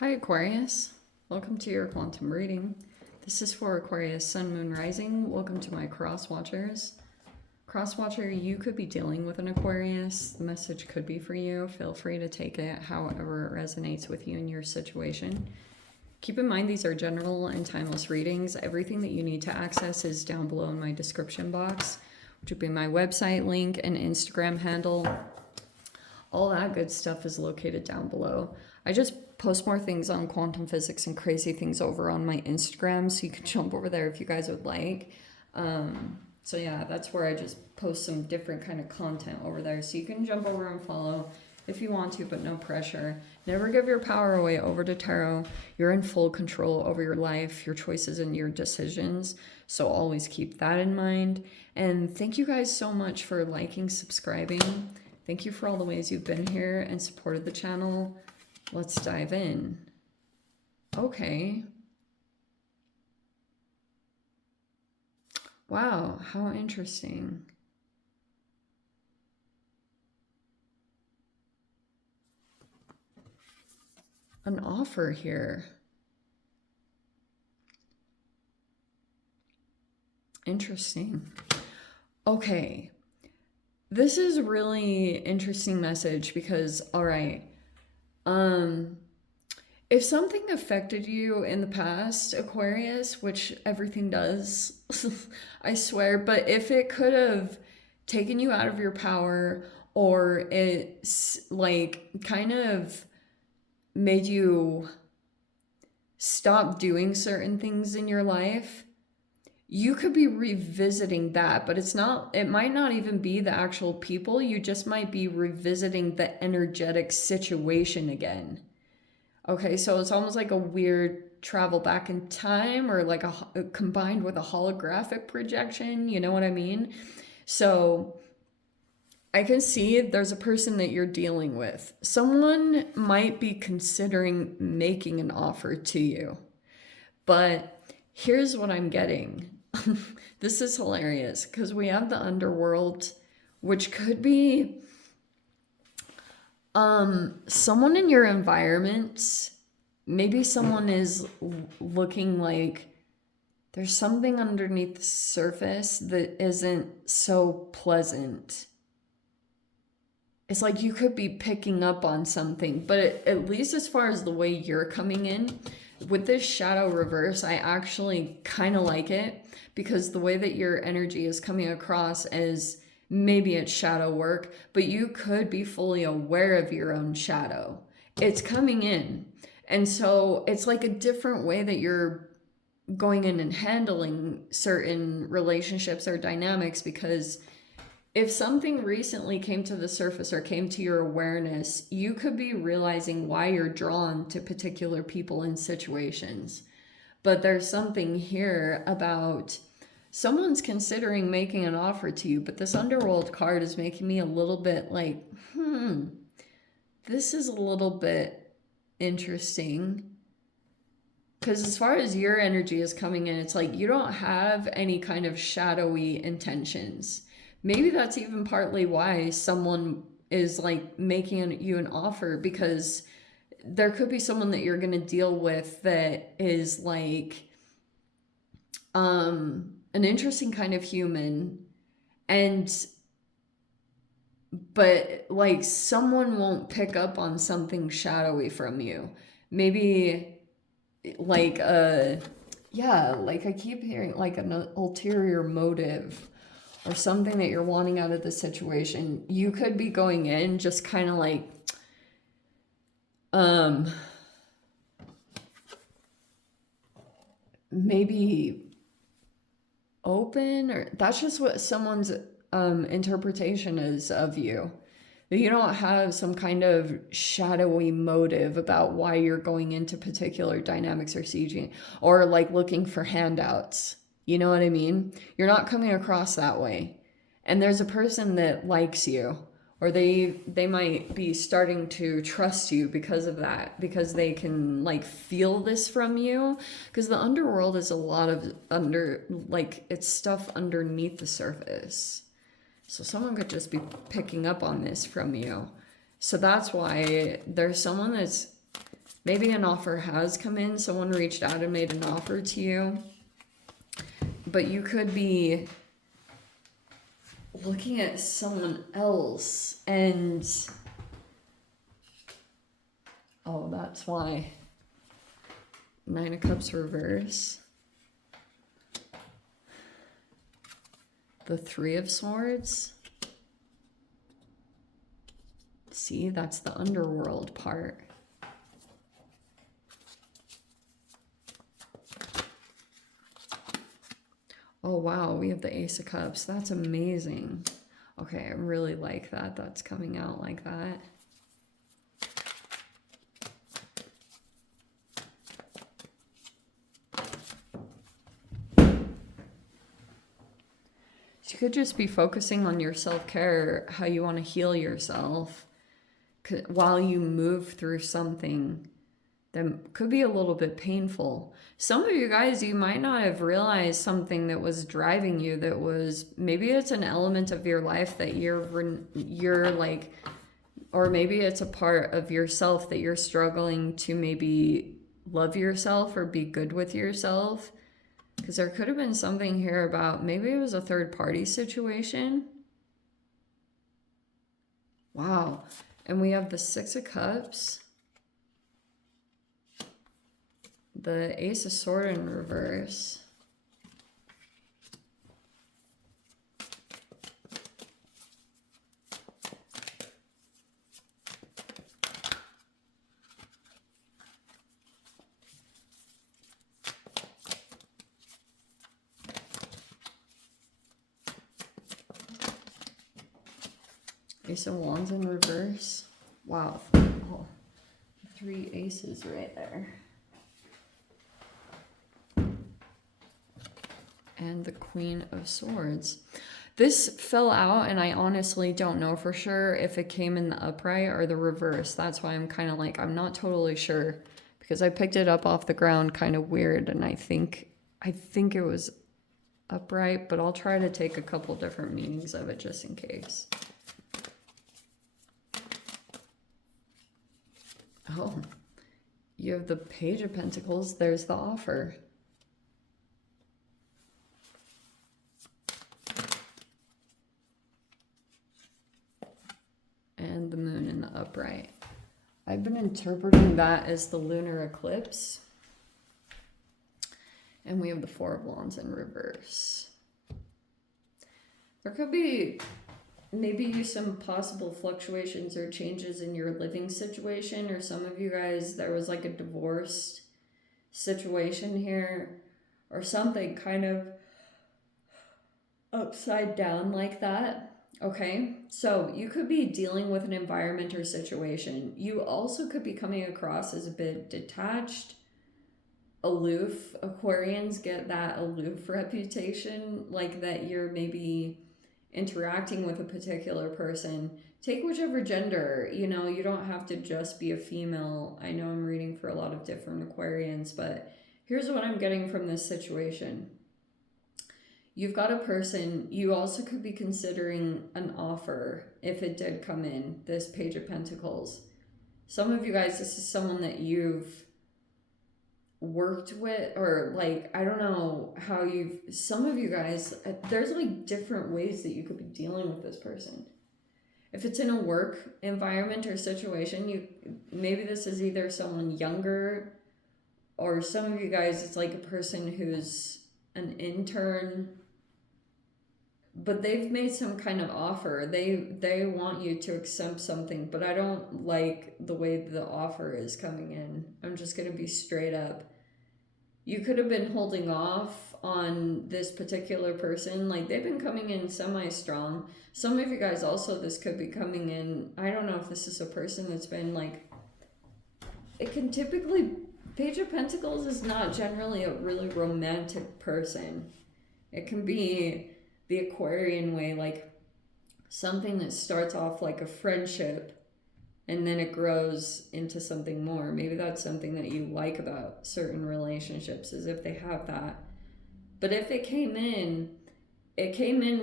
Hi Aquarius, welcome to your quantum reading. This is for Aquarius Sun, Moon, Rising. Welcome to my cross watchers. Cross watcher, you could be dealing with an Aquarius. The message could be for you. Feel free to take it however it resonates with you in your situation. Keep in mind these are general and timeless readings. Everything that you need to access is down below in my description box, which would be my website link and Instagram handle. All that good stuff is located down below. I just post more things on quantum physics and crazy things over on my Instagram, so you can jump over there if you guys would like. So yeah, that's where I just post some different kind of content over there, so you can jump over and follow if you want to, but no pressure. Never give your power away over to tarot. You're in full control over your life, your choices, and your decisions, so always keep that in mind. And thank you guys so much for liking, subscribing. Thank you for all the ways you've been here and supported the channel. Let's dive in. Okay. Wow, how interesting. An offer here. Interesting. Okay. This is a really interesting message because, all right, if something affected you in the past, Aquarius, which everything does, I swear, but if it could have taken you out of your power, or it's like kind of made you stop doing certain things in your life, you could be revisiting that, but it might not even be the actual people. You just might be revisiting the energetic situation again. Okay, so it's almost like a weird travel back in time, or like a combined with a holographic projection, you know what I mean? So I can see there's a person that you're dealing with. Someone might be considering making an offer to you, but here's what I'm getting. This is hilarious because we have the underworld, which could be someone in your environment. Maybe someone is looking like there's something underneath the surface that isn't so pleasant. It's like you could be picking up on something, but at least as far as the way you're coming in, with this shadow reverse, I actually kind of like it, because the way that your energy is coming across as maybe it's shadow work, but you could be fully aware of your own shadow. It's coming in. And so it's like a different way that you're going in and handling certain relationships or dynamics, because if something recently came to the surface or came to your awareness, you could be realizing why you're drawn to particular people and situations. But there's something here about someone's considering making an offer to you, but this underworld card is making me a little bit like, this is a little bit interesting. Because as far as your energy is coming in, it's like you don't have any kind of shadowy intentions. Maybe that's even partly why someone is like making you an offer, because there could be someone that you're going to deal with that is like an interesting kind of human, but like someone won't pick up on something shadowy from you. Maybe like like I keep hearing like an ulterior motive or something that you're wanting out of the situation. You could be going in just kind of like maybe open, or that's just what someone's interpretation is of you. That you don't have some kind of shadowy motive about why you're going into particular dynamics or sieging, or like looking for handouts. You know what I mean? You're not coming across that way. And there's a person that likes you, or they might be starting to trust you because of that, because they can like feel this from you, because the underworld is a lot of it's stuff underneath the surface. So someone could just be picking up on this from you. So that's why there's someone that's Maybe an offer has come in. Someone reached out and made an offer to you. But you could be looking at someone else and... Oh, that's why. Nine of Cups reverse. The Three of Swords. See, that's the underworld part. Oh, wow, we have the Ace of Cups. That's amazing. Okay, I really like that. That's coming out like that. You could just be focusing on your self-care, how you want to heal yourself while you move through something that could be a little bit painful. Some of you guys, you might not have realized something that was driving you, that was, maybe it's an element of your life that you're like, or maybe it's a part of yourself that you're struggling to maybe love yourself or be good with yourself. Because there could have been something here about, maybe it was a third party situation. Wow. And we have the Six of Cups. The Ace of Swords in reverse. Ace of Wands in reverse. Wow. Oh, 3 aces right there. And the Queen of Swords. This fell out, and I honestly don't know for sure if it came in the upright or the reverse. That's why I'm kind of like, I'm not totally sure, because I picked it up off the ground kind of weird, and I think it was upright, but I'll try to take a couple different meanings of it just in case. Oh, you have the Page of Pentacles. There's the offer. And the Moon in the upright. I've been interpreting that as the lunar eclipse. And we have the Four of Wands in reverse. There could be maybe some possible fluctuations or changes in your living situation, or some of you guys, there was like a divorced situation here or something kind of upside down like that. Okay, so you could be dealing with an environment or situation. You also could be coming across as a bit detached, aloof. Aquarians get that aloof reputation, like that you're maybe interacting with a particular person. Take whichever gender, you know, you don't have to just be a female. I know I'm reading for a lot of different Aquarians, but here's what I'm getting from this situation. You've got a person, you also could be considering an offer if it did come in, this Page of Pentacles. Some of you guys, this is someone that you've worked with, or like, I don't know how some of you guys, there's like different ways that you could be dealing with this person. If it's in a work environment or situation, maybe this is either someone younger, or some of you guys, it's like a person who's an intern, but they've made some kind of offer. They want you to accept something, but I don't like the way the offer is coming in. I'm just going to be straight up. You could have been holding off on this particular person. Like, they've been coming in semi-strong. Some of you guys also, this could be coming in. I don't know if this is a person that's been like, it can typically, Page of Pentacles is not generally a really romantic person. It can be the Aquarian way, like something that starts off like a friendship and then it grows into something more. Maybe that's something that you like about certain relationships, is if they have that. But if it came in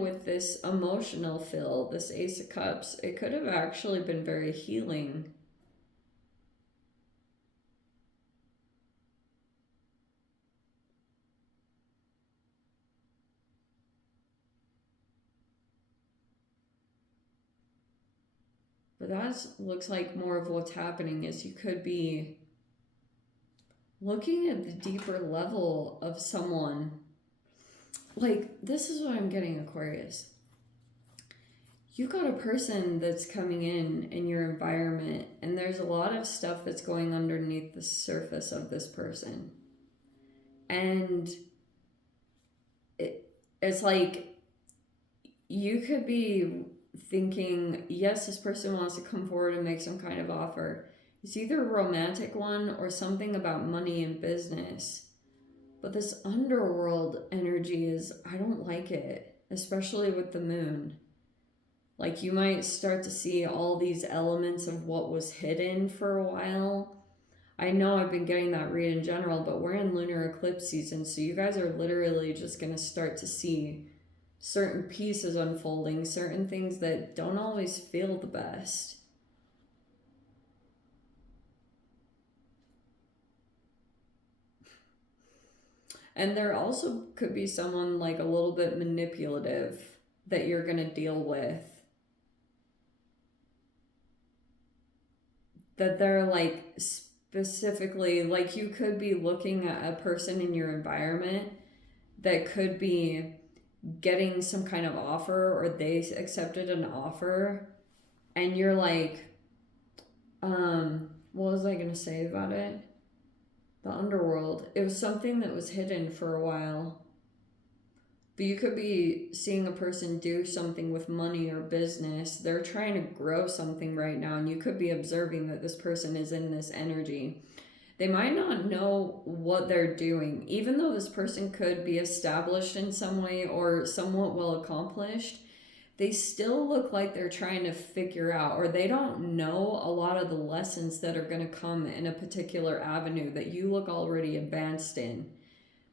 with this emotional fill, this Ace of Cups, it could have actually been very healing. But that looks like more of what's happening is you could be looking at the deeper level of someone. Like, this is what I'm getting, Aquarius. You got a person that's coming in your environment, and there's a lot of stuff that's going underneath the surface of this person. And it's like, you could be thinking, yes, this person wants to come forward and make some kind of offer. It's either a romantic one or something about money and business. But this underworld energy is, I don't like it, especially with the moon. Like, you might start to see all these elements of what was hidden for a while. I know I've been getting that read in general, but we're in lunar eclipse season, so you guys are literally just going to start to see certain pieces unfolding, certain things that don't always feel the best. And there also could be someone like a little bit manipulative that you're going to deal with. That they're like specifically, like, you could be looking at a person in your environment that could be getting some kind of offer, or they accepted an offer, and you're like, what was I going to say about it? The underworld. It was something that was hidden for a while. But you could be seeing a person do something with money or business. They're trying to grow something right now, and you could be observing that this person is in this energy. They might not know what they're doing. Even though this person could be established in some way or somewhat well accomplished, they still look like they're trying to figure out, or they don't know a lot of the lessons that are going to come in a particular avenue that you look already advanced in.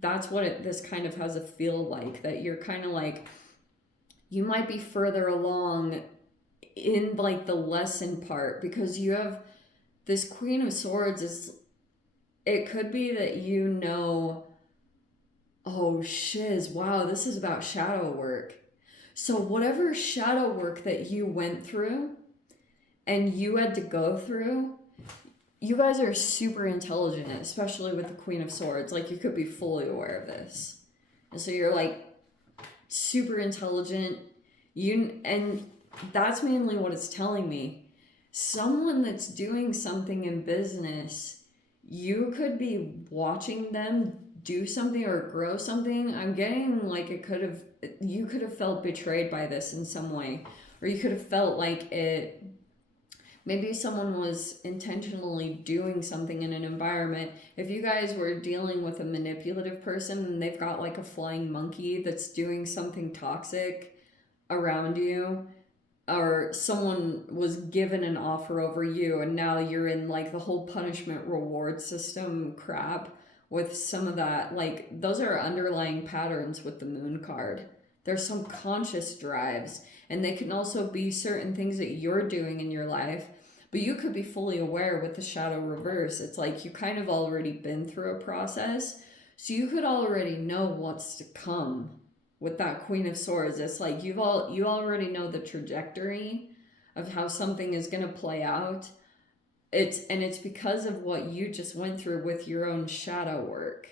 That's what this kind of has a feel like, that you're kind of like, you might be further along in like the lesson part, because you have this Queen of Swords. It could be that you know, oh shiz, wow, this is about shadow work. So whatever shadow work that you went through and you had to go through, you guys are super intelligent, especially with the Queen of Swords. Like, you could be fully aware of this. And so you're like super intelligent. And that's mainly what it's telling me. Someone that's doing something in business, you could be watching them do something or grow something. I'm getting like you could have felt betrayed by this in some way, or you could have felt like maybe someone was intentionally doing something in an environment. If you guys were dealing with a manipulative person and they've got like a flying monkey that's doing something toxic around you, or someone was given an offer over you and now you're in like the whole punishment reward system crap with some of that, like, those are underlying patterns with the moon card. There's some conscious drives, and they can also be certain things that you're doing in your life, but you could be fully aware with the shadow reverse. It's like you kind of already been through a process, so you could already know what's to come with that Queen of Swords. It's like you already know the trajectory of how something is going to play out. It's because of what you just went through with your own shadow work.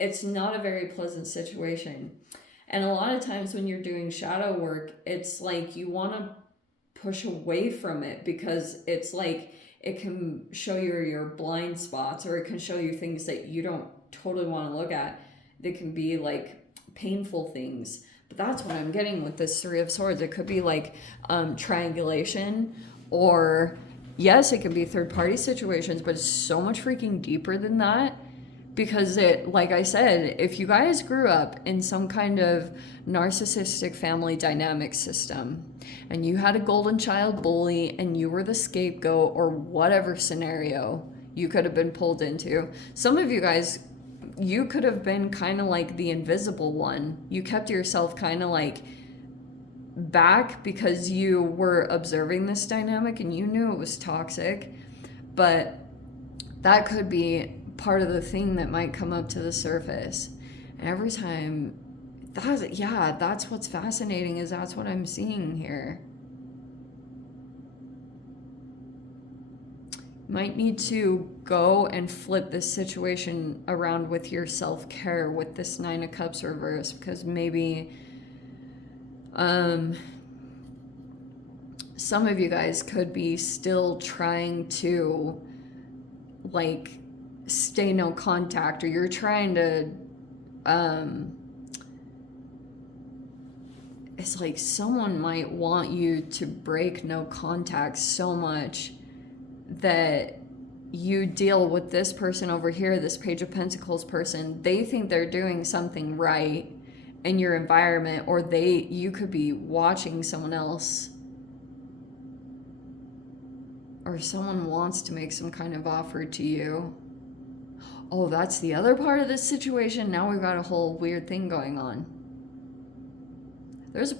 It's not a very pleasant situation. And a lot of times when you're doing shadow work, it's like you want to push away from it, because it's like it can show you your blind spots, or it can show you things that you don't totally want to look at. They can be like painful things. But that's what I'm getting with this Three of Swords. It could be like triangulation, or yes, it could be third-party situations, but it's so much freaking deeper than that. Because like I said, if you guys grew up in some kind of narcissistic family dynamic system, and you had a golden child bully, and you were the scapegoat, or whatever scenario you could have been pulled into. Some of you guys, you could have been kind of like the invisible one. You kept yourself kind of like back because you were observing this dynamic and you knew it was toxic, but that could be part of the thing that might come up to the surface. And every time, that's what's fascinating, is that's what I'm seeing here. Might need to go and flip this situation around with your self-care with this Nine of Cups reverse, because maybe some of you guys could be still trying to like stay no contact, or you're trying to it's like someone might want you to break no contact so much that you deal with this person over here, this Page of Pentacles person. They think they're doing something right in your environment, or you could be watching someone else, or someone wants to make some kind of offer to you. Oh, that's the other part of this situation. Now we've got a whole weird thing going on. There's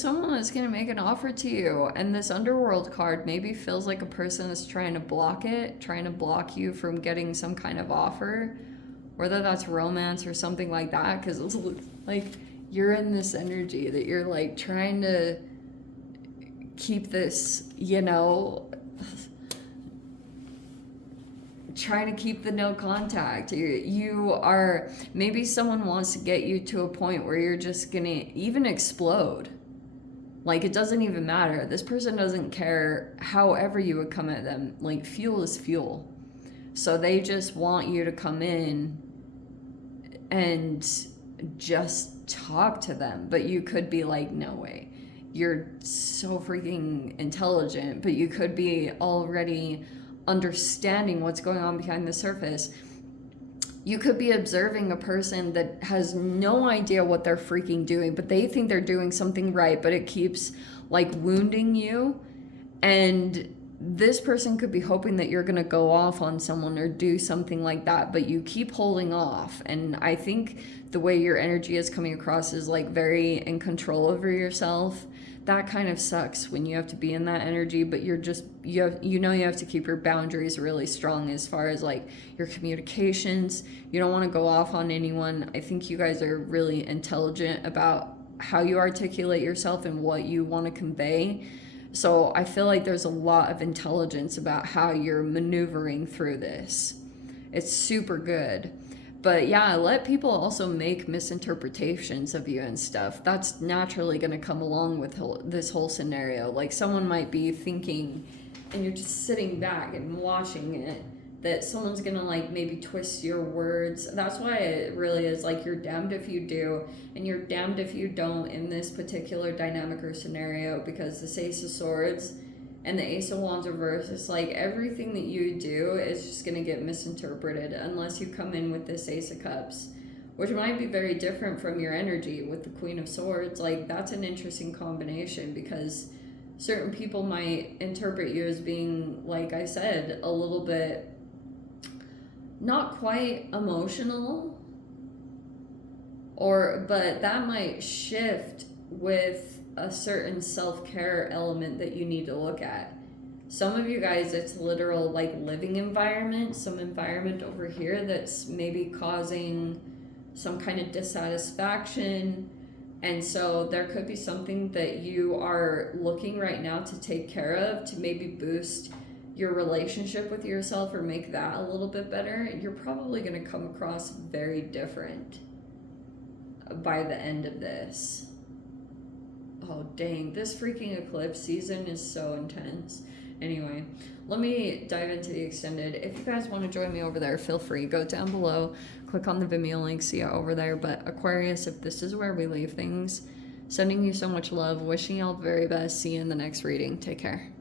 someone that's going to make an offer to you, and this Underworld card maybe feels like a person that's trying to block you from getting some kind of offer, whether that's romance or something like that, because it's like you're in this energy that you're like trying to keep this, trying to keep the no contact. You are, maybe someone wants to get you to a point where you're just gonna even explode. Like, it doesn't even matter. This person doesn't care however you would come at them. Like, fuel is fuel. So they just want you to come in and just talk to them. But you could be like, no way. You're so freaking intelligent, but you could be already understanding what's going on behind the surface. You could be observing a person that has no idea what they're freaking doing, but they think they're doing something right, but it keeps like wounding you. And this person could be hoping that you're going to go off on someone or do something like that, but you keep holding off. And I think the way your energy is coming across is like very in control over yourself. That kind of sucks when you have to be in that energy, but you're just, you have to keep your boundaries really strong as far as like your communications. You don't want to go off on anyone. I think you guys are really intelligent about how you articulate yourself and what you want to convey. So I feel like there's a lot of intelligence about how you're maneuvering through this. It's super good. But yeah, let people also make misinterpretations of you and stuff. That's naturally going to come along with this whole scenario. Like, someone might be thinking, and you're just sitting back and watching it, that someone's going to like maybe twist your words. That's why it really is like you're damned if you do and you're damned if you don't in this particular dynamic or scenario, because this Ace of Swords and the Ace of Wands reverse, it's like everything that you do is just going to get misinterpreted unless you come in with this Ace of Cups, which might be very different from your energy with the Queen of Swords. Like, that's an interesting combination, because certain people might interpret you as being, like I said, a little bit not quite emotional, but that might shift with a certain self-care element that you need to look at. Some of you guys, it's literal like living environment, some environment over here that's maybe causing some kind of dissatisfaction. And so there could be something that you are looking right now to take care of to maybe boost your relationship with yourself or make that a little bit better. You're probably going to come across very different by the end of this. Oh, dang. This freaking eclipse season is so intense. Anyway, let me dive into the extended. If you guys want to join me over there, feel free. Go down below. Click on the Vimeo link. See you over there. But Aquarius, if this is where we leave things, sending you so much love. Wishing you all the very best. See you in the next reading. Take care.